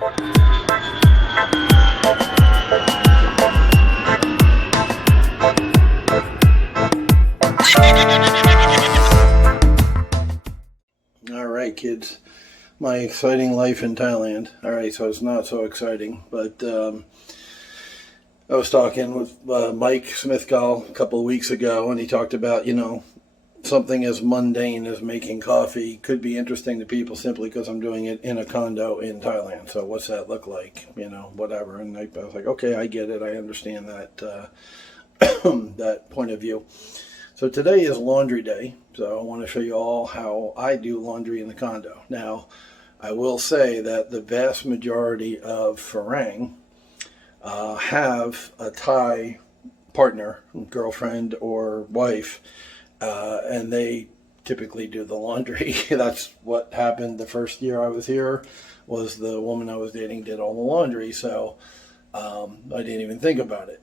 Alright kids, my exciting life in Thailand. Alright, so it's not so exciting, but I was talking with Mike Smithgall a couple of weeks ago, and he talked about, something as mundane as making coffee could be interesting to people simply because I'm doing it in a condo in Thailand. So what's that look like? Whatever. And I was like, okay, I get it. I understand that that point of view. So today is laundry day. So I want to show you all how I do laundry in the condo. Now, I will say that the vast majority of Farang have a Thai partner, girlfriend or wife, and they typically do the laundry. That's what happened the first year I was here, was the woman I was dating did all the laundry, so I didn't even think about it.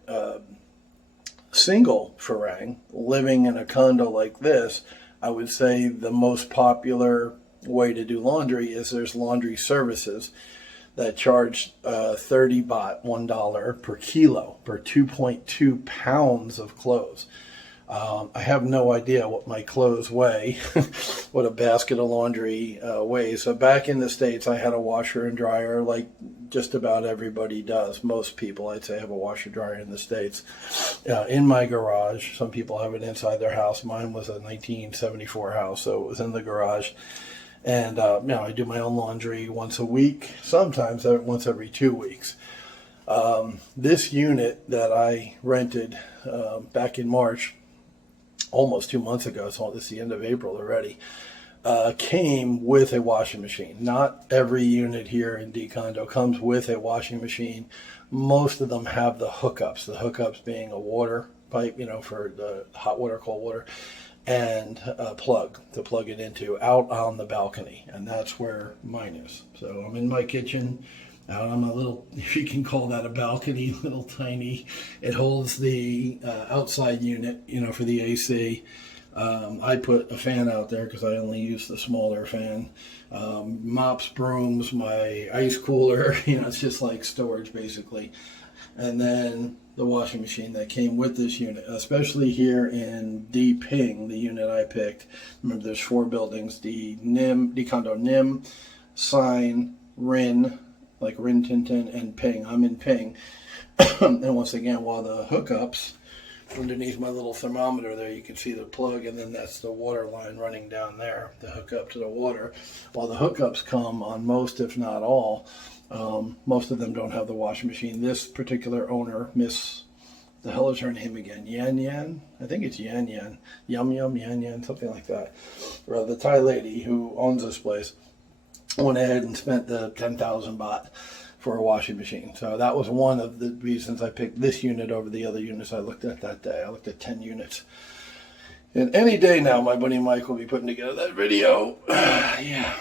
Single Farang, living in a condo like this, I would say the most popular way to do laundry is there's laundry services that charge 30 baht, $1 per kilo, per 2.2 pounds of clothes. I have no idea what my clothes weigh, what a basket of laundry weighs. So back in the States, I had a washer and dryer like just about everybody does. Most people, I'd say, have a washer dryer in the States. In my garage, some people have it inside their house. Mine was a 1974 house, so it was in the garage. And I do my own laundry once a week, sometimes once every 2 weeks. This unit that I rented back in March, almost 2 months ago, so this is the end of April already, came with a washing machine. Not every unit here in D Condo comes with a washing machine. Most of them have the hookups being a water pipe, for the hot water, cold water, and a plug to plug it into out on the balcony, and that's where mine is. So I'm in my kitchen, out on my little, if you can call that a balcony, little tiny, it holds the outside unit, for the AC. I put a fan out there because I only use the smaller fan. Mops, brooms, my ice cooler, it's just like storage basically. And then the washing machine that came with this unit, especially here in D Ping, the unit I picked. Remember, there's 4 buildings: D Condo Nim, Sign, Rin, like Rin Tin Tin, and Ping. I'm in Ping. And once again, while the hookups, underneath my little thermometer there, you can see the plug, and then that's the water line running down there to hook up to the water. While the hookups come on most, if not all, most of them don't have the washing machine. This particular owner, Miss, the hell is her name again? Yan Yan? I think it's Yan Yan. Yum Yum Yan Yan, something like that. Or the Thai lady who owns this place went ahead and spent the 10,000 baht for a washing machine. So that was one of the reasons I picked this unit over the other units I looked at that day. I looked at 10 units. And any day now, my buddy Mike will be putting together that video. Yeah.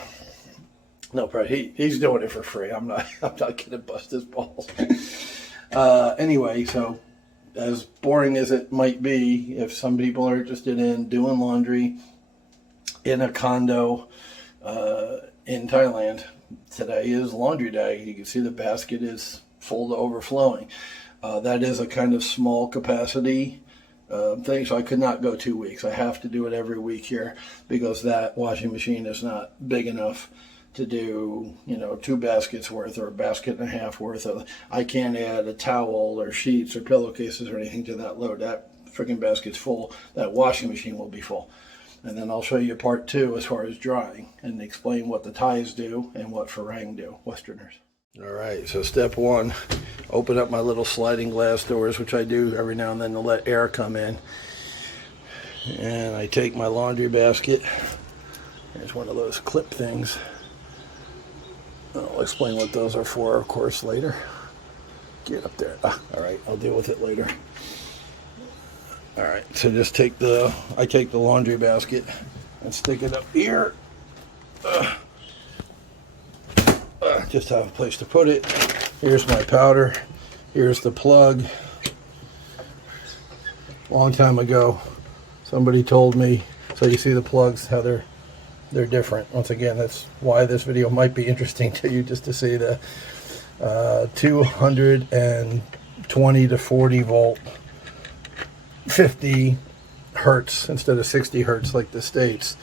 No problem. He's doing it for free. I'm not gonna bust his balls. Anyway, so as boring as it might be, if some people are interested in doing laundry in a condo in Thailand, today is laundry day. You can see the basket is full to overflowing. That is a kind of small capacity thing, so I could not go 2 weeks. I have to do it every week here because that washing machine is not big enough to do, 2 baskets worth or a basket and a half worth of. I can't add a towel or sheets or pillowcases or anything to that load. That freaking basket's full. That washing machine will be full. And then I'll show you part 2 as far as drying and explain what the Thais do and what Farang do, Westerners. All right, so step 1, open up my little sliding glass doors, which I do every now and then to let air come in. And I take my laundry basket. There's one of those clip things. I'll explain what those are for, of course, later. Get up there. All right, I'll deal with it later. All right, so just I take the laundry basket and stick it up here. Just have a place to put it. Here's my powder. Here's the plug. Long time ago, somebody told me, so you see the plugs, how they're different. Once again, that's why this video might be interesting to you, just to see 220 to 40 volt, 50 hertz instead of 60 hertz like the States,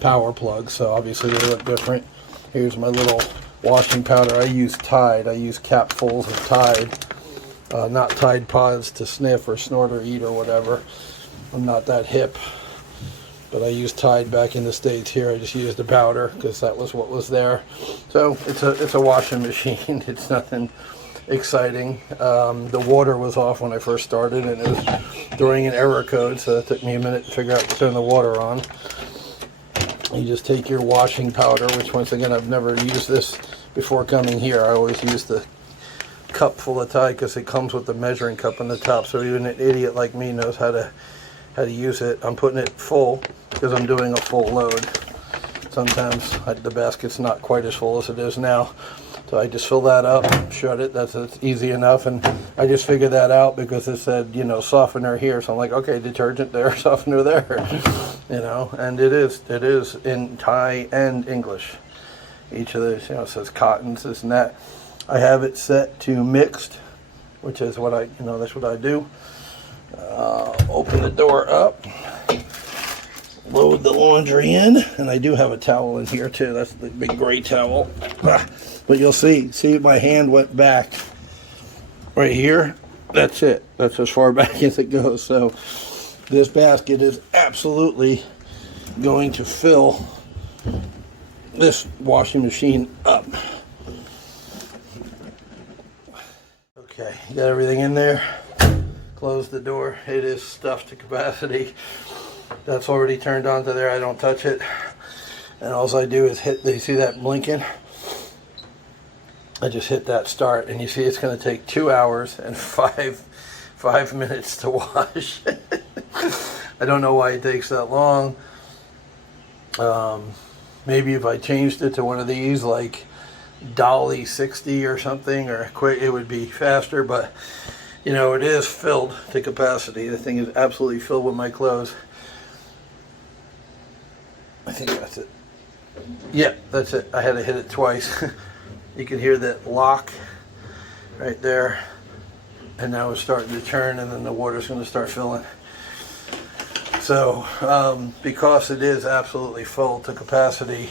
power plug. So obviously they look different. Here's my little washing powder. I use Tide. I use capfuls of Tide, not Tide pods to sniff or snort or eat or whatever. I'm not that hip, but I used Tide back in the States. Here I just used the powder because that was what was there. So it's a washing machine. It's nothing exciting. The water was off when I first started, and it was throwing an error code, so it took me a minute to figure out to turn the water on. You just take your washing powder, which once again I've never used this before coming here. I always use the cup full of Tide because it comes with the measuring cup on the top, so even an idiot like me knows how to use it. I'm putting it full because I'm doing a full load. Sometimes the basket's not quite as full as it is now. So I just fill that up, shut it. That's easy enough. And I just figured that out because it said, you know, softener here. So I'm like, okay, detergent there, softener there, you know. And it is in Thai and English. Each of those, you know, says cottons, this and that. I have it set to mixed, which is what that's what I do. Open the door up, load the laundry in, and I do have a towel in here too. That's the big gray towel. But you'll see my hand went back right here. That's it. That's as far back as it goes. So this basket is absolutely going to fill this washing machine up. Okay, you got everything in there. Close the door. It is stuffed to capacity. That's already turned onto there. I don't touch it. And all I do is hit, you see that blinking? I just hit that start, and you see it's going to take 2 hours and five minutes to wash. I don't know why it takes that long. Maybe if I changed it to one of these, like Dolly 60 or something, or quick, it would be faster. But you know, it is filled to capacity. The thing is absolutely filled with my clothes. I think that's it. Yeah, that's it. I had to hit it twice. You can hear that lock right there. And now it's starting to turn, and then the water's going to start filling. So, because it is absolutely full to capacity,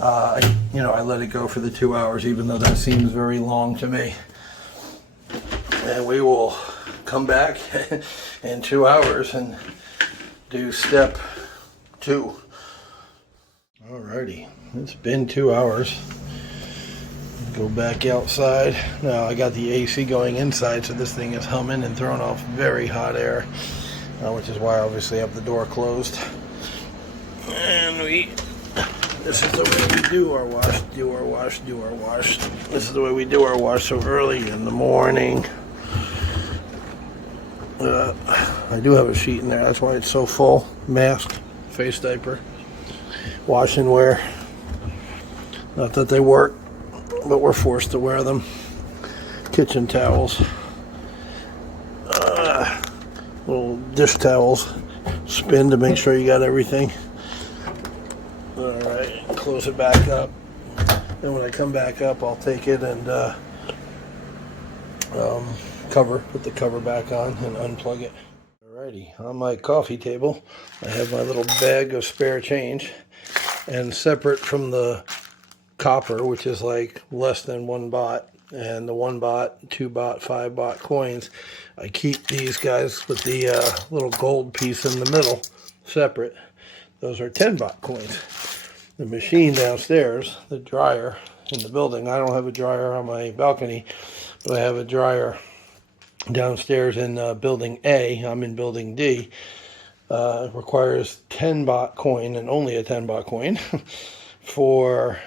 I let it go for the 2 hours, even though that seems very long to me. And we will come back in 2 hours and do step 2. Alrighty, it's been 2 hours. Go back outside. Now I got the AC going inside, so this thing is humming and throwing off very hot air, which is why obviously I have the door closed. And this is the way we do our wash, do our wash. This is the way we do our wash so early in the morning. I do have a sheet in there, that's why it's so full. Mask, face diaper, wash and wear. Not that they work, but we're forced to wear them. Kitchen towels, little dish towels. Spin to make sure you got everything. Alright, close it back up. Then when I come back up, I'll take it and put the cover back on and unplug it. Alrighty, on my coffee table, I have my little bag of spare change, and separate from the copper, which is like less than 1 baht, and the 1 baht, 2 baht, 5 baht coins, I keep these guys with the little gold piece in the middle separate. Those are 10 baht coins. The machine downstairs, the dryer in the building, I don't have a dryer on my balcony, but I have a dryer downstairs in building A. I'm in building D. Requires 10 baht coin, and only a 10 baht coin for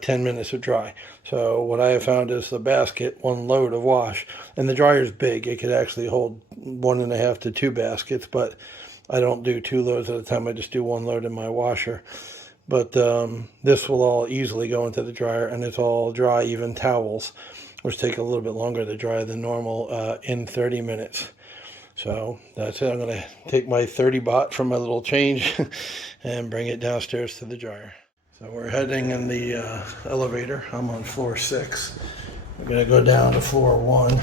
10 minutes of dry. So what I have found is the basket, 1 load of wash, and the dryer's big. It could actually hold 1.5 to 2 baskets, but I don't do 2 loads at a time. I just do 1 load in my washer. But this will all easily go into the dryer, and it's all dry, even towels, which take a little bit longer to dry than normal, in 30 minutes. So that's it. I'm going to take my 30 baht from my little change and bring it downstairs to the dryer. So we're heading in the elevator. I'm on floor 6. We're going to go down to floor 1.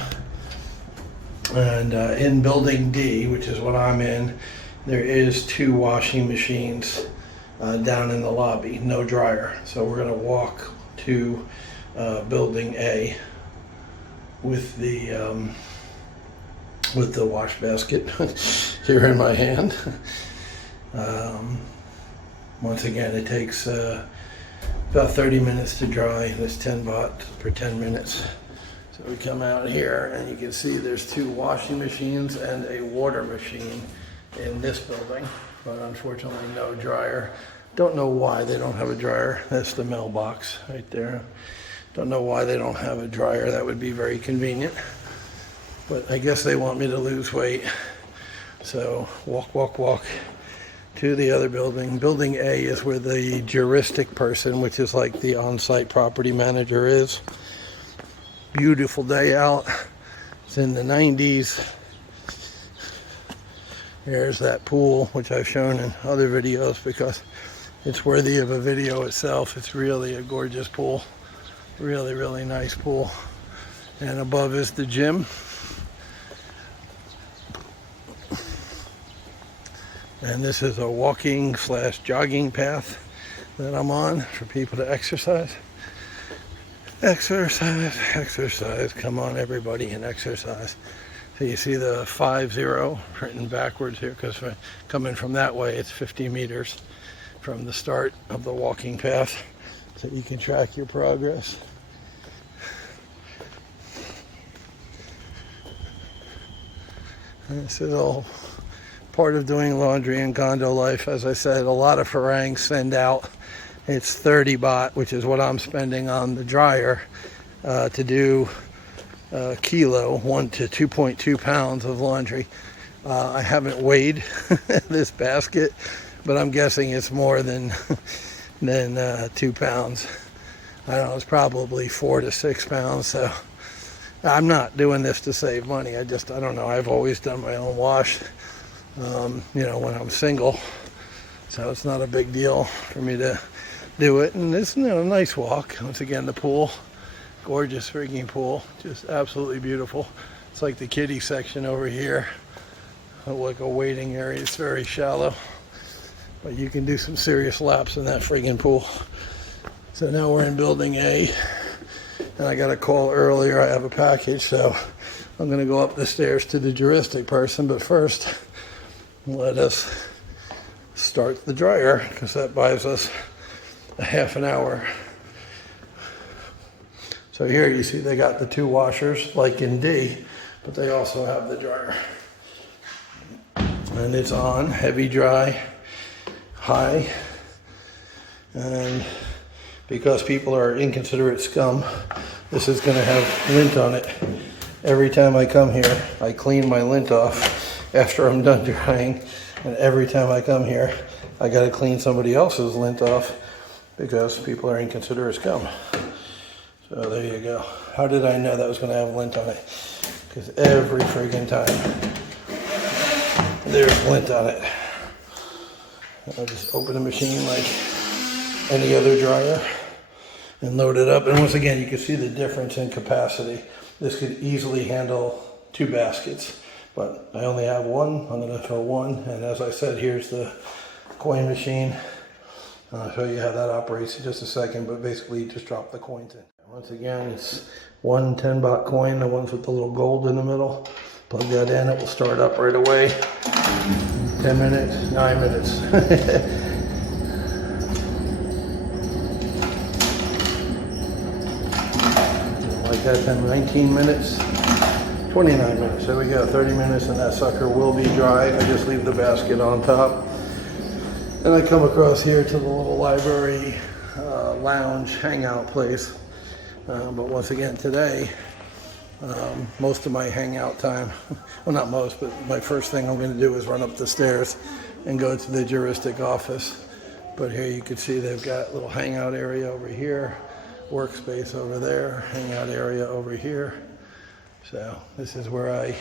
And in building D, which is what I'm in, there is 2 washing machines down in the lobby, no dryer. So we're going to walk to building A with the wash basket here in my hand. Once again, it takes about 30 minutes to dry, and it's 10 baht for 10 minutes. So we come out here and you can see there's 2 washing machines and a water machine in this building, but unfortunately no dryer. Don't know why they don't have a dryer. That's the mailbox right there. Don't know why they don't have a dryer. That would be very convenient. But I guess they want me to lose weight. So walk to the other building. Building A is where the juristic person, which is like the on-site property manager, is. Beautiful day out. It's in the 90s. Here's that pool, which I've shown in other videos because it's worthy of a video itself. It's really a gorgeous pool. Really, really nice pool. And above is the gym. And this is a walking / jogging path that I'm on for people to exercise. Exercise. Come on, everybody, and exercise. So you see the 50 written backwards here, because coming from that way, it's 50 meters from the start of the walking path, so you can track your progress. And this is all part of doing laundry in condo life. As I said, a lot of harangues send out. It's 30 baht, which is what I'm spending on the dryer to do a kilo, 1 to 2.2 pounds of laundry. I haven't weighed this basket, but I'm guessing it's more than 2 pounds. I don't know, it's probably 4 to 6 pounds. So I'm not doing this to save money. I don't know. I've always done my own wash, when I'm single. So it's not a big deal for me to do it. And it's a nice walk. Once again, the pool, gorgeous freaking pool, just absolutely beautiful. It's like the kiddie section over here, like a waiting area. It's very shallow, but you can do some serious laps in that friggin' pool. So now we're in building A, and I got a call earlier. I have a package, so I'm going to go up the stairs to the juristic person. But first, let us start the dryer, because that buys us a half an hour. So here you see they got the 2 washers like in D, but they also have the dryer. And it's on, heavy dry, high. And because people are inconsiderate scum, this is going to have lint on it. Every time I come here, I clean my lint off after I'm done drying. And every time I come here, I got to clean somebody else's lint off, because people are inconsiderate scum. So there you go. How did I know that was going to have lint on it? Because every friggin' time there's lint on it. I'll just open the machine like any other dryer and load it up. And once again, you can see the difference in capacity. This could easily handle 2 baskets, but I only have 1. I'm going to fill 1. And as I said, here's the coin machine. I'll show you how that operates in just a second, but basically you just drop the coins in. Once again, it's 1 10 baht coin, the ones with the little gold in the middle. Plug that in, it will start up right away. 10 minutes, 9 minutes. Like that, then 19 minutes, 29 minutes. There we go, 30 minutes, and that sucker will be dry. I just leave the basket on top. Then I come across here to the little library lounge hangout place. But once again today, most of my hangout time, well not most, but my first thing I'm going to do is run up the stairs and go to the juristic office. But here you can see they've got a little hangout area over here, workspace over there, hangout area over here. So this is where I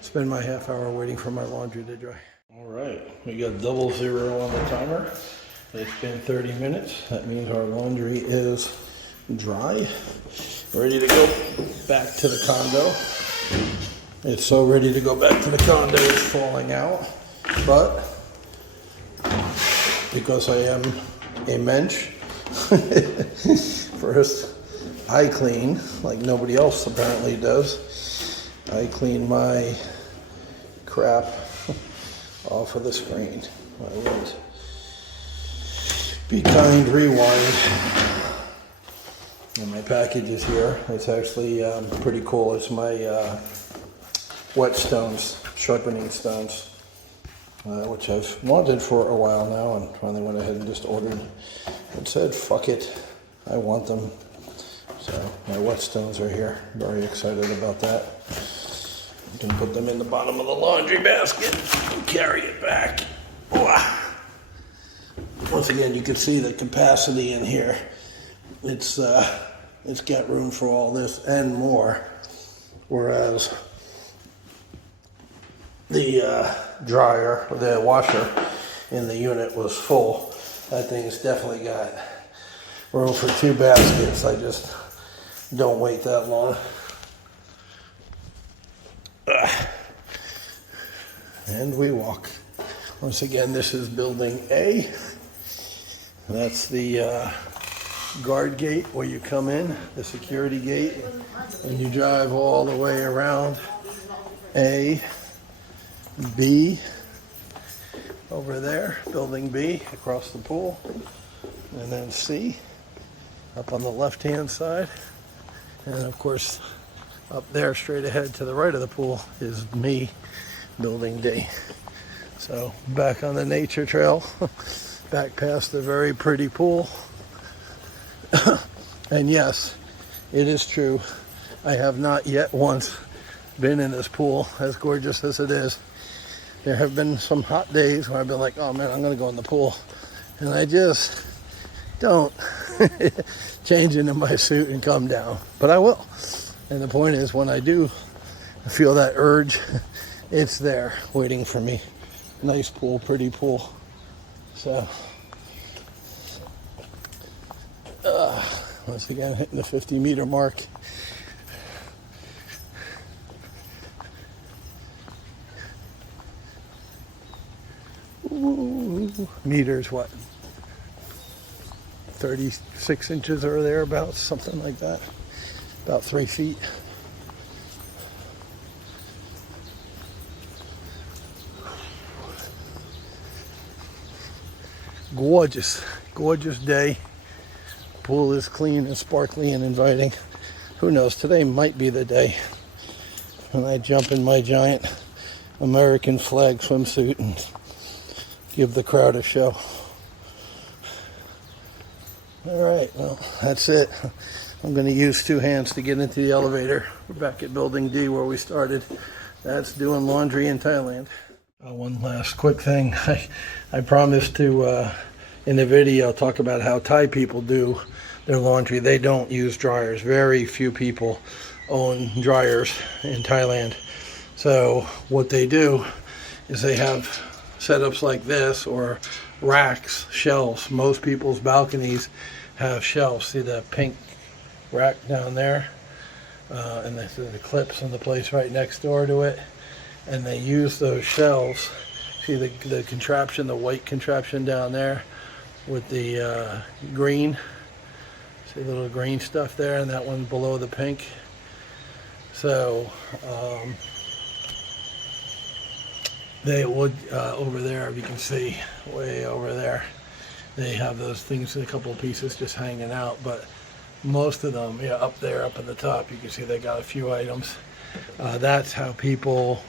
spend my half hour waiting for my laundry to dry. All right, we got 00 on the timer. It's been 30 minutes. That means our laundry is dry. ready to go back to the condo. It's so ready to go back to the condo, it's falling out. But because I am a mensch, first I clean, like nobody else apparently does. I clean my crap off of the screen. I won't. Be kind, rewind. And my package is here. It's actually pretty cool. It's my wet stones, sharpening stones, which I've wanted for a while now, and finally went ahead and just ordered and said, fuck it, I want them. So my whetstones are here. Very excited about that. You can put them in the bottom of the laundry basket and carry it back. Once again, you can see the capacity in here. It's got room for all this and more. Whereas the dryer, or the washer in the unit was full. That thing's definitely got room for 2 baskets. I just don't wait that long. And we walk. Once again, this is building A. That's the guard gate where you come in, the security gate, and you drive all the way around. A, B, over there, building B, across the pool, and then C, up on the left-hand side, and of course, up there, straight ahead to the right of the pool, is me, building D. So, back on the nature trail, back past the very pretty pool. And yes, it is true, I have not yet once been in this pool, as gorgeous as it is. There have been some hot days where I've been like, oh man, I'm going to go in the pool. And I just don't change into my suit and come down. But I will. And the point is, when I do feel that urge, it's there waiting for me. Nice pool, pretty pool. So, once again, hitting the 50-meter mark. Ooh, meters, what? 36 inches or thereabouts, something like that. About 3 feet. Gorgeous, gorgeous day. Pool is clean and sparkly and inviting. Who knows, today might be the day when I jump in my giant American flag swimsuit and give the crowd a show. All right, well, that's it. I'm going to use 2 hands to get into the elevator. We're back at building D where we started. That's doing laundry in Thailand. One last quick thing. I promised to, in the video, talk about how Thai people do their laundry. They don't use dryers. Very few people own dryers in Thailand. So what they do is they have setups like this, or racks, shelves. Most people's balconies have shelves. See the pink rack down there? And the clips in the place right next door to it. And they use those shelves. See the contraption, the white contraption down there with the green. See the little green stuff there, and that one below the pink. So they would, over there, if you can see, way over there, they have those things, a couple of pieces just hanging out, but most of them, yeah, up there, up at the top, you can see they got a few items. That's how people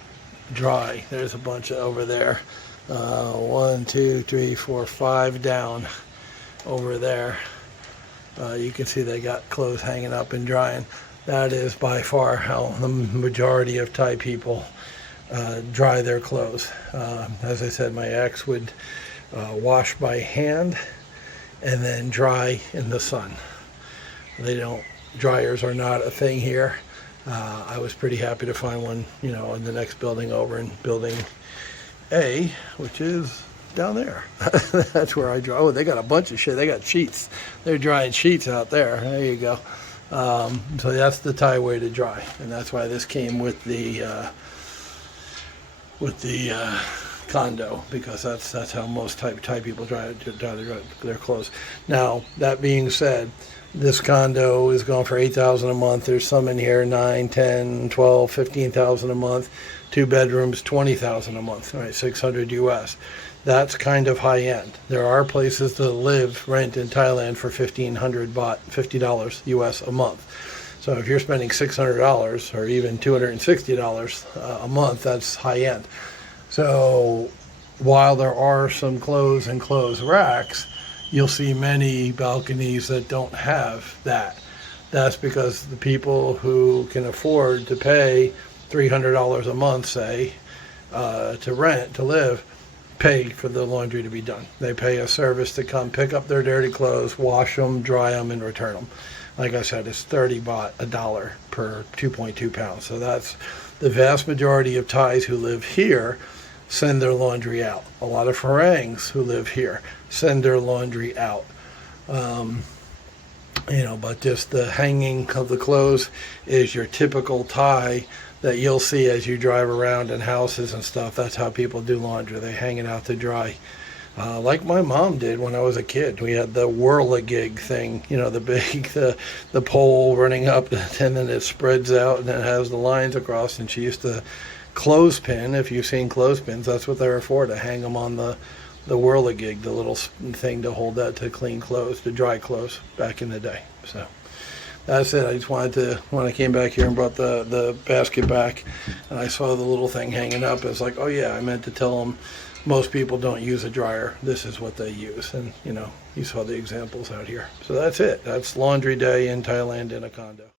dry. There's a bunch over there. 1, 2, 3, 4, 5 down over there. You can see they got clothes hanging up and drying. That is by far how the majority of Thai people dry their clothes. As I said, my ex would wash by hand and then dry in the sun. Dryers are not a thing here. I was pretty happy to find one, you know, in the next building over, in building A, which is down there. That's where I dry. Oh, they got a bunch of shit. They got sheets. They're drying sheets out there. There you go. So that's the Thai way to dry, and that's why this came with the condo, because that's how most Thai people dry their clothes. Now, that being said, this condo is going for $8,000 a month. There's some in here 9, 10, 12, 15,000 a month. 2 bedrooms, 20,000 a month. All right, 600 US. That's kind of high end. There are places to rent in Thailand for 1,500 baht, $50 US a month. So if you're spending $600 or even $260 a month, that's high end. So while there are some clothes and clothes racks, you'll see many balconies that don't have that. That's because the people who can afford to pay $300 a month, say, to rent, to live, pay for the laundry to be done. They pay a service to come pick up their dirty clothes, wash them, dry them, and return them. Like I said, it's 30 baht, $1 per 2.2 pounds. So that's the vast majority of Thais who live here send their laundry out. A lot of Farangs who live here send their laundry out. But just the hanging of the clothes is your typical Thai that you'll see as you drive around in houses and stuff. That's how people do laundry. They hang it out to dry. Like my mom did when I was a kid. We had the whirligig thing, the big, the pole running up, and then it spreads out and it has the lines across, and she used to clothespin. If you've seen clothespins, that's what they were for, to hang them on the whirligig, the little thing to hold that to clean clothes, to dry clothes back in the day. So that's it. I just wanted to, when I came back here and brought the basket back, and I saw the little thing hanging up, it's like, oh yeah, I meant to tell them most people don't use a dryer. This is what they use. And, you saw the examples out here. So that's it. That's laundry day in Thailand in a condo.